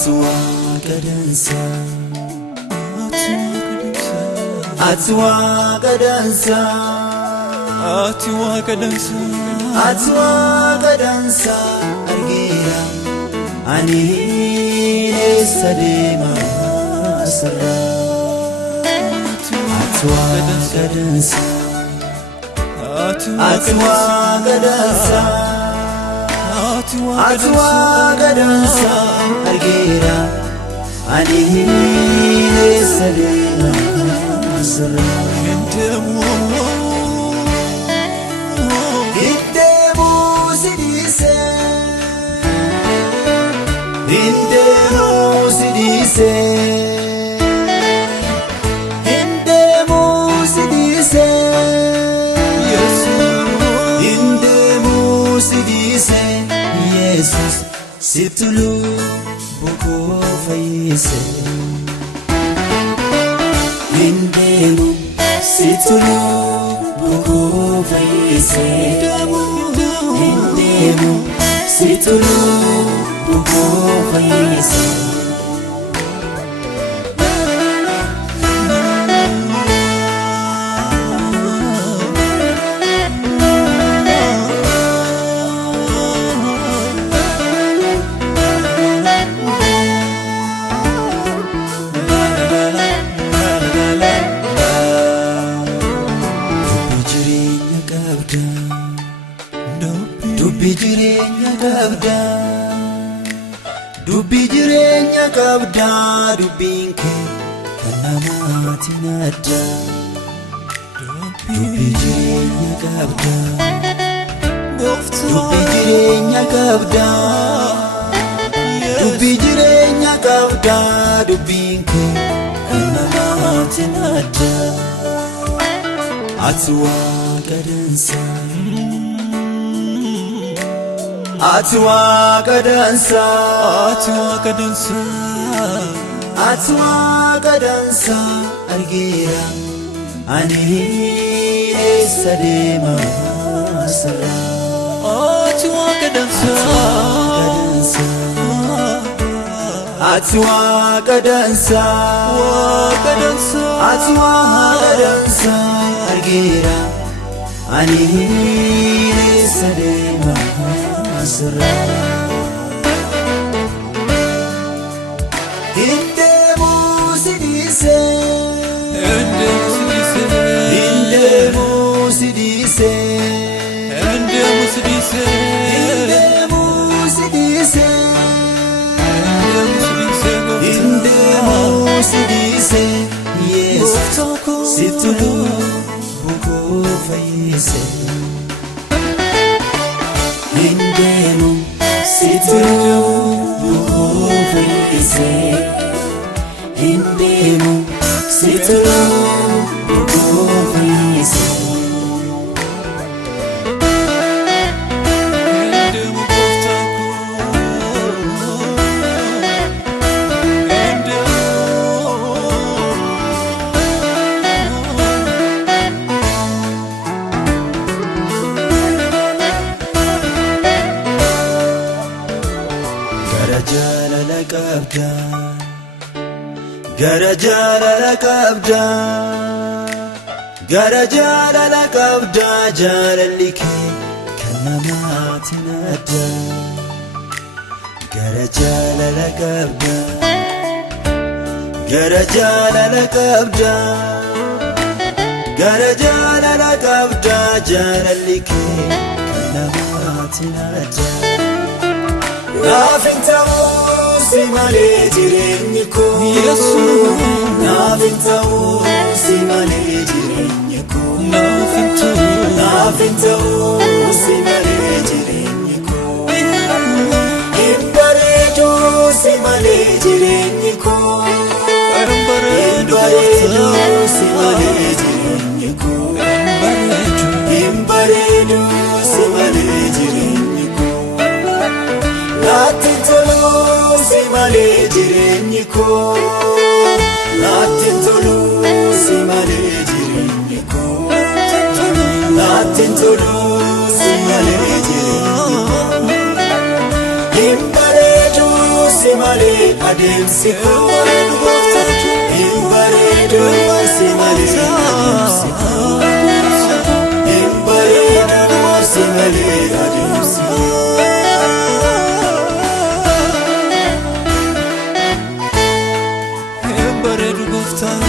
Atwa Gadansa, Atwa Gadansa, Atwa Gadansa, Atwa Gadansa, Argira, Ani Sadema Sara. Atwa Gadansa, Atwa Gadansa, Atwa Gadansa, Argira, Ani Sadema Sara. Jesus, situlu buku faise. Indemu, situlu buku faise. Indemu, situlu buku faise. Dubbi jireenya qabda, dubbi jireenya qabda, dubbiin kee kan namaatiin adda. Dubbi jireenya qabda, dubbi jireenya qabda, dubbi jireenya qabda, dubbiin kee kan namaatiin adda. Atwa Gadansa, Atwa Gadansa, Atwa Gadansa, Atwa Gadansa, Argira, Ani Sadema Sara. Atwa Gadansa, Atwa Gadansa, Atwa Gadansa, Argira, Ani Sadema Sara. Indemu sidise, Indemu sidise, Indemu sidise, Indemu sidise, Indemu sidise, Indemu sidise. Yes, situlu buku faise. Indemu situlu buku faise. Indemu situlu buku faise. Indemu postaku, Garajala qabda, garajala qabda, garajala qabda, jalalli kee kan namaatiin adda. Garajala qabda, garajala qabda, garajala qabda, jalalli kee kan namaatiin adda. Naafin ta'uu si malee jireenyi koo, naafin ta'uu si malee jireenyi koo, naafin ta'uu si malee jireenyi koo. Hin bareedu si malee jireenyi koo, hin bareedu si malee jireenyi koo, hin bareedu si malee jireenyi koo. Naatti tolu si malee jireenyi koo, naatti tolu si malee jireenyi koo, naatti tolu si malee jireenyi koo. Hin bareedu si malee adeemsi koo hin bareedu si malee adeemsi koo hin bareedu si malee adeemsi Hin bareedu gooftaan